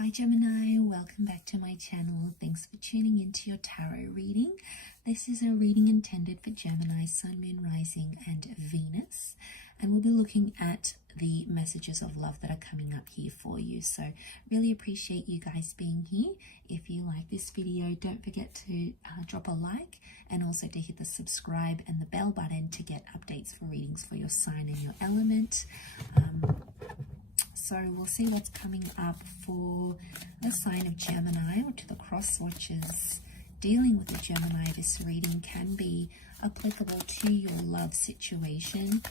Hi Gemini, welcome back to my channel. Thanks for tuning into your tarot reading. This is a reading intended for Gemini, Sun, Moon, Rising and Venus. And we'll be looking at the messages of love that are coming up here for you. So really appreciate you guys being here. If you like this video, don't forget to drop a like and also to hit the subscribe and the bell button to get updates for readings for your sign and your element. So we'll see what's coming up for the sign of Gemini, or to the cross watchers dealing with the Gemini. This reading can be applicable to your love situation,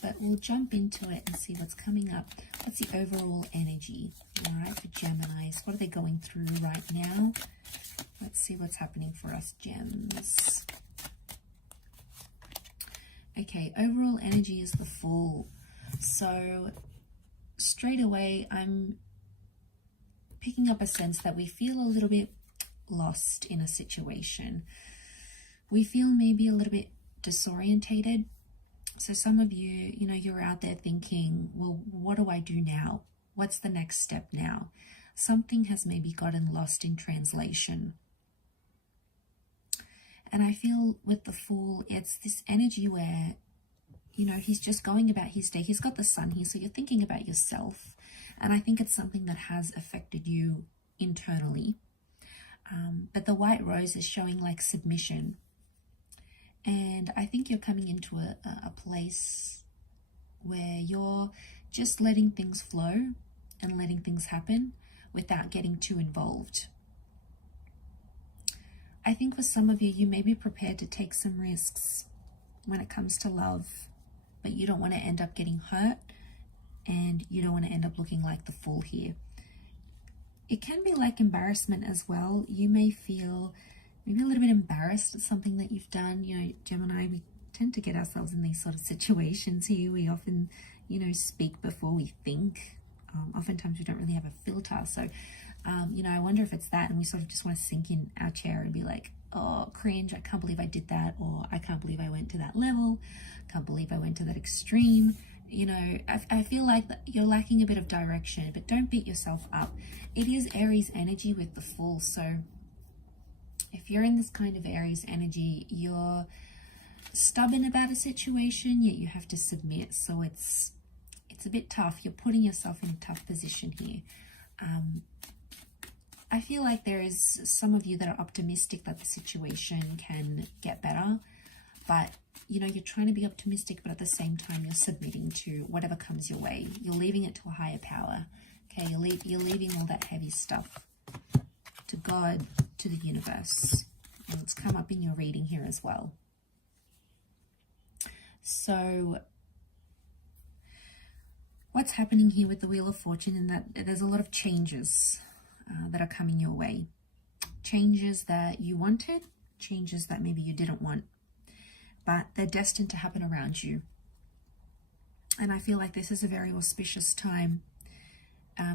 but we'll jump into it and see what's coming up. What's the overall energy, all right, for Geminis? What are they going through right now? Let's see what's happening for us, Gems. Okay, overall energy is the Fool. So straight away, I'm picking up a sense that we feel a little bit lost in a situation. We feel maybe a little bit disorientated. So some of you, you're out there thinking, well, what do I do now? What's the next step now? Something has maybe gotten lost in translation. And I feel with the Fool, it's this energy where he's just going about his day. He's got the Sun here, so you're thinking about yourself. And I think it's something that has affected you internally. But the White Rose is showing like submission. And I think you're coming into a place where you're just letting things flow and letting things happen without getting too involved. I think for some of you, you may be prepared to take some risks when it comes to love, but you don't want to end up getting hurt and you don't want to end up looking like the Fool here. It can be like embarrassment as well. You may feel maybe a little bit embarrassed at something that you've done. Gemini, we tend to get ourselves in these sort of situations here. We often, speak before we think. Oftentimes we don't really have a filter. So, I wonder if it's that, and we sort of just want to sink in our chair and be like, oh, cringe, I can't believe I did that, or I can't believe I went to that level, can't believe I went to that extreme. I feel like you're lacking a bit of direction, but don't beat yourself up. It is Aries energy with the Fool, so if you're in this kind of Aries energy, you're stubborn about a situation, yet you have to submit, so it's a bit tough. You're putting yourself in a tough position here. I feel like there is some of you that are optimistic that the situation can get better, but you're trying to be optimistic, but at the same time you're submitting to whatever comes your way. You're leaving it to a higher power. Okay, you're leaving all that heavy stuff to God, to the universe. And it's come up in your reading here as well. So what's happening here with the Wheel of Fortune, in that there's a lot of changes that are coming your way. Changes that you wanted, changes that maybe you didn't want, but they're destined to happen around you. And I feel like this is a very auspicious time.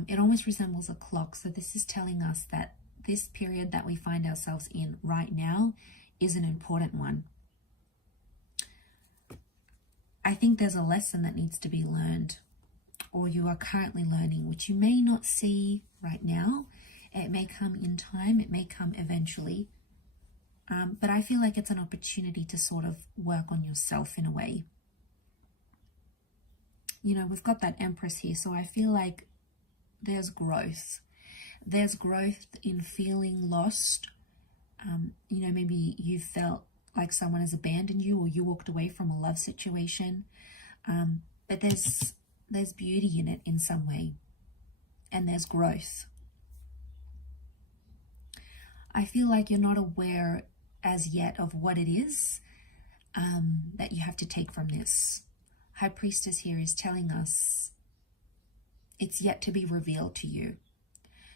It almost resembles a clock. So this is telling us that this period that we find ourselves in right now is an important one. I think there's a lesson that needs to be learned, or you are currently learning, which you may not see right now. It may come in time, it may come eventually. But I feel like it's an opportunity to sort of work on yourself in a way. We've got that Empress here, so I feel like there's growth. There's growth in feeling lost. Maybe you felt like someone has abandoned you, or you walked away from a love situation. But there's beauty in it in some way, and there's growth. I feel like you're not aware as yet of what it is that you have to take from this. High Priestess here is telling us it's yet to be revealed to you.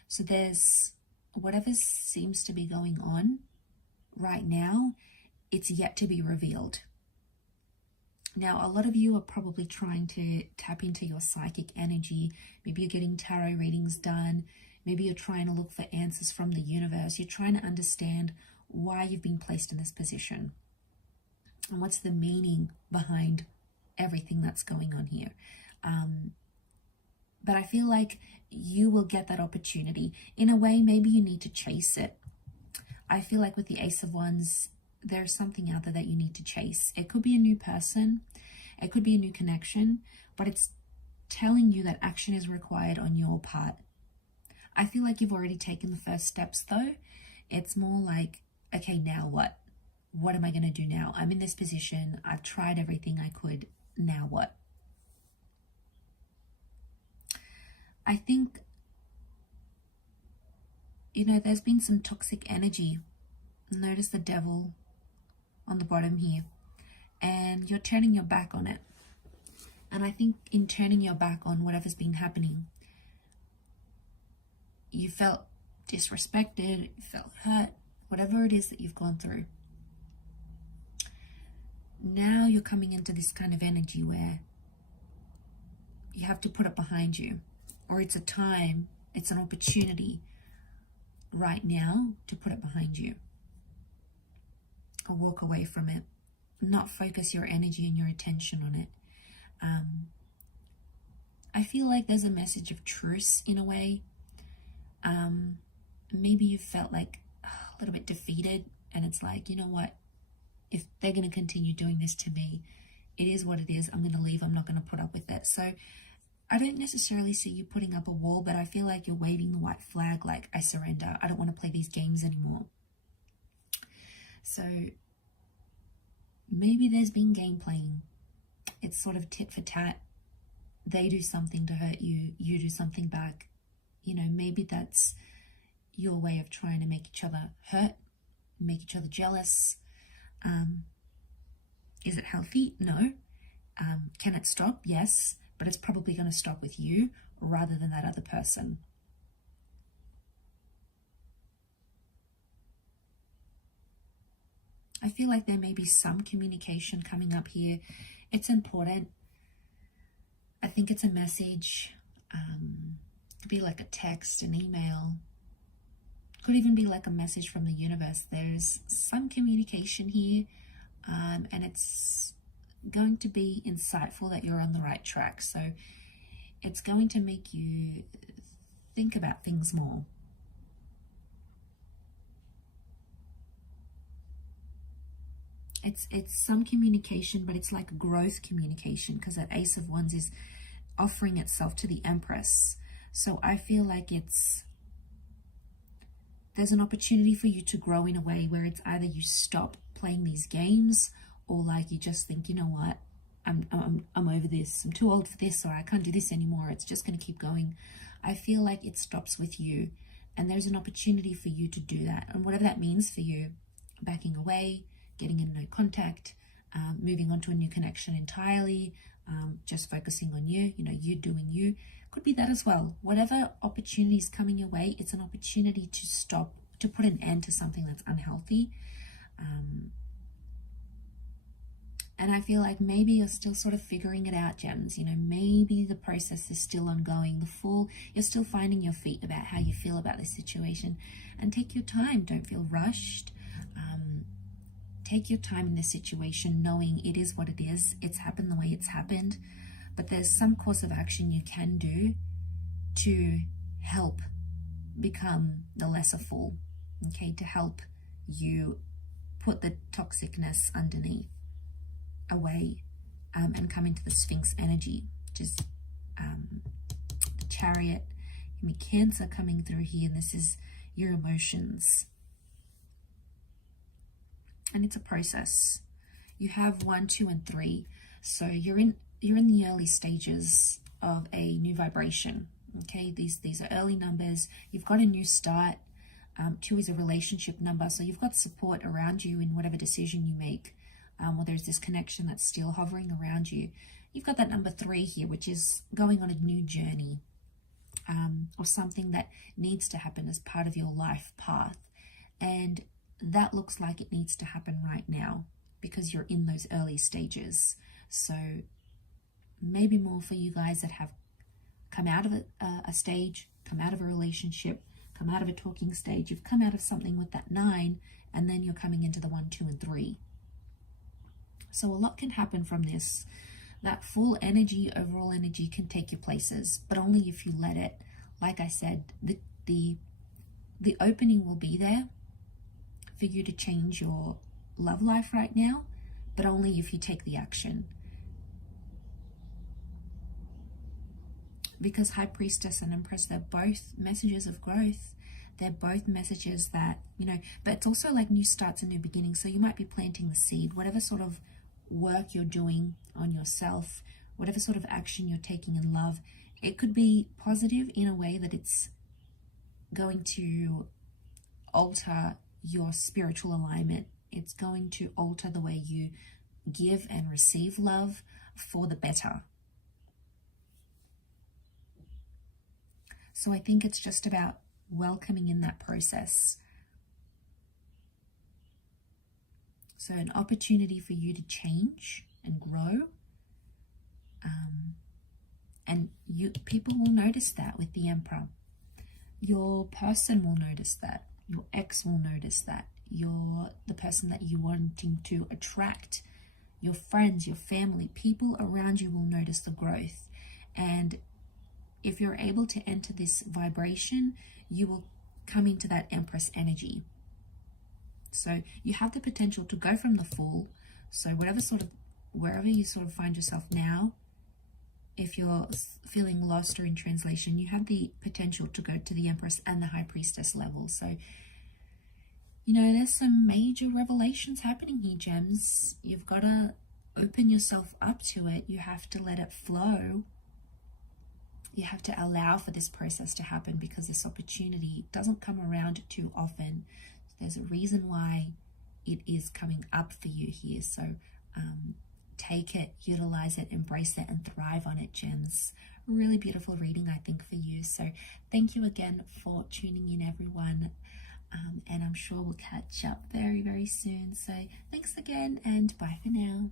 So there's whatever seems to be going on right now, it's yet to be revealed. Now, a lot of you are probably trying to tap into your psychic energy. Maybe you're getting tarot readings done. Maybe you're trying to look for answers from the universe. You're trying to understand why you've been placed in this position and what's the meaning behind everything that's going on here. But I feel like you will get that opportunity. In a way, maybe you need to chase it. I feel like with the Ace of Wands, there's something out there that you need to chase. It could be a new person, it could be a new connection, but it's telling you that action is required on your part. I feel like you've already taken the first steps though. It's more like, okay, now what? What am I going to do now? I'm in this position. I've tried everything I could. Now what? I think, you know, there's been some toxic energy. Notice the devil on the bottom here. And you're turning your back on it. And I think in turning your back on whatever's been happening, you felt disrespected, you felt hurt, whatever it is that you've gone through. Now you're coming into this kind of energy where you have to put it behind you. Or it's a time, it's an opportunity right now to put it behind you. Or walk away from it. Not focus your energy and your attention on it. I feel like there's a message of truce in a way. Maybe you felt like a little bit defeated, and it's like, you know what? If they're going to continue doing this to me, it is what it is. I'm going to leave. I'm not going to put up with it. So I don't necessarily see you putting up a wall, but I feel like you're waving the white flag, like, I surrender. I don't want to play these games anymore. So maybe there's been game playing. It's sort of tit for tat. They do something to hurt you. You do something back. You know, maybe that's your way of trying to make each other hurt, make each other jealous. Is it healthy? No. Can it stop? Yes. But it's probably going to stop with you rather than that other person. I feel like there may be some communication coming up here. It's important. I think it's a message. Could be like a text, an email. Could even be like a message from the universe. There's some communication here, and it's going to be insightful that you're on the right track. So it's going to make you think about things more. It's some communication, but it's like growth communication, because that Ace of Wands is offering itself to the Empress. So I feel like there's an opportunity for you to grow in a way where it's either you stop playing these games, or like you just think, you know what, I'm over this. I'm too old for this, or I can't do this anymore. It's just going to keep going. I feel like it stops with you, and there's an opportunity for you to do that. And whatever that means for you, backing away, getting in no contact, moving on to a new connection entirely, just focusing on you, you know, you doing you, could be that as well. Whatever opportunity is coming your way, it's an opportunity to stop, to put an end to something that's unhealthy. And I feel like maybe you're still sort of figuring it out, gems. You know, maybe the process is still ongoing. You're still finding your feet about how you feel about this situation. And take your time. Don't feel rushed. Take your time in this situation, knowing it is what it is. It's happened the way it's happened. But there's some course of action you can do to help become the lesser fool. Okay, to help you put the toxicness underneath, away, and come into the Sphinx energy, which is the Chariot. Give me Cancer coming through here, and this is your emotions. And it's a process. You have 1, 2, and 3. So you're in the early stages of a new vibration. Okay, these are early numbers. You've got a new start. 2 is a relationship number, so you've got support around you in whatever decision you make. Or there's this connection that's still hovering around you. You've got that number 3 here, which is going on a new journey, or something that needs to happen as part of your life path. And that looks like it needs to happen right now because you're in those early stages. So maybe more for you guys that have come out of a stage, come out of a relationship, come out of a talking stage. You've come out of something with that 9, and then you're coming into the 1, 2, and 3. So a lot can happen from this, that full energy, overall energy, can take you places, but only if you let it. Like I said, the opening will be there for you to change your love life right now, but only if you take the action. Because High Priestess and Empress, they're both messages of growth. They're both messages that, you know, but it's also like new starts and new beginnings. So you might be planting the seed, whatever sort of work you're doing on yourself, whatever sort of action you're taking in love. It could be positive in a way that it's going to alter your spiritual alignment. It's going to alter the way you give and receive love for the better. So I think it's just about welcoming in that process. So an opportunity for you to change and grow. And people will notice that with the Emperor. Your person will notice that. Your ex will notice that. The person that you're wanting to attract, your friends, your family, people around you will notice the growth. And if you're able to enter this vibration, you will come into that Empress energy. So you have the potential to go from the Fool. So wherever you sort of find yourself now, if you're feeling lost or in translation, you have the potential to go to the Empress and the High Priestess level. So, you know, there's some major revelations happening here, gems. You've got to open yourself up to it. You have to let it flow. You have to allow for this process to happen, because this opportunity doesn't come around too often. There's a reason why it is coming up for you here. So take it, utilize it, embrace it, and thrive on it, gems. Really beautiful reading, I think, for you. So thank you again for tuning in, everyone. And I'm sure we'll catch up very, very soon. So thanks again, and bye for now.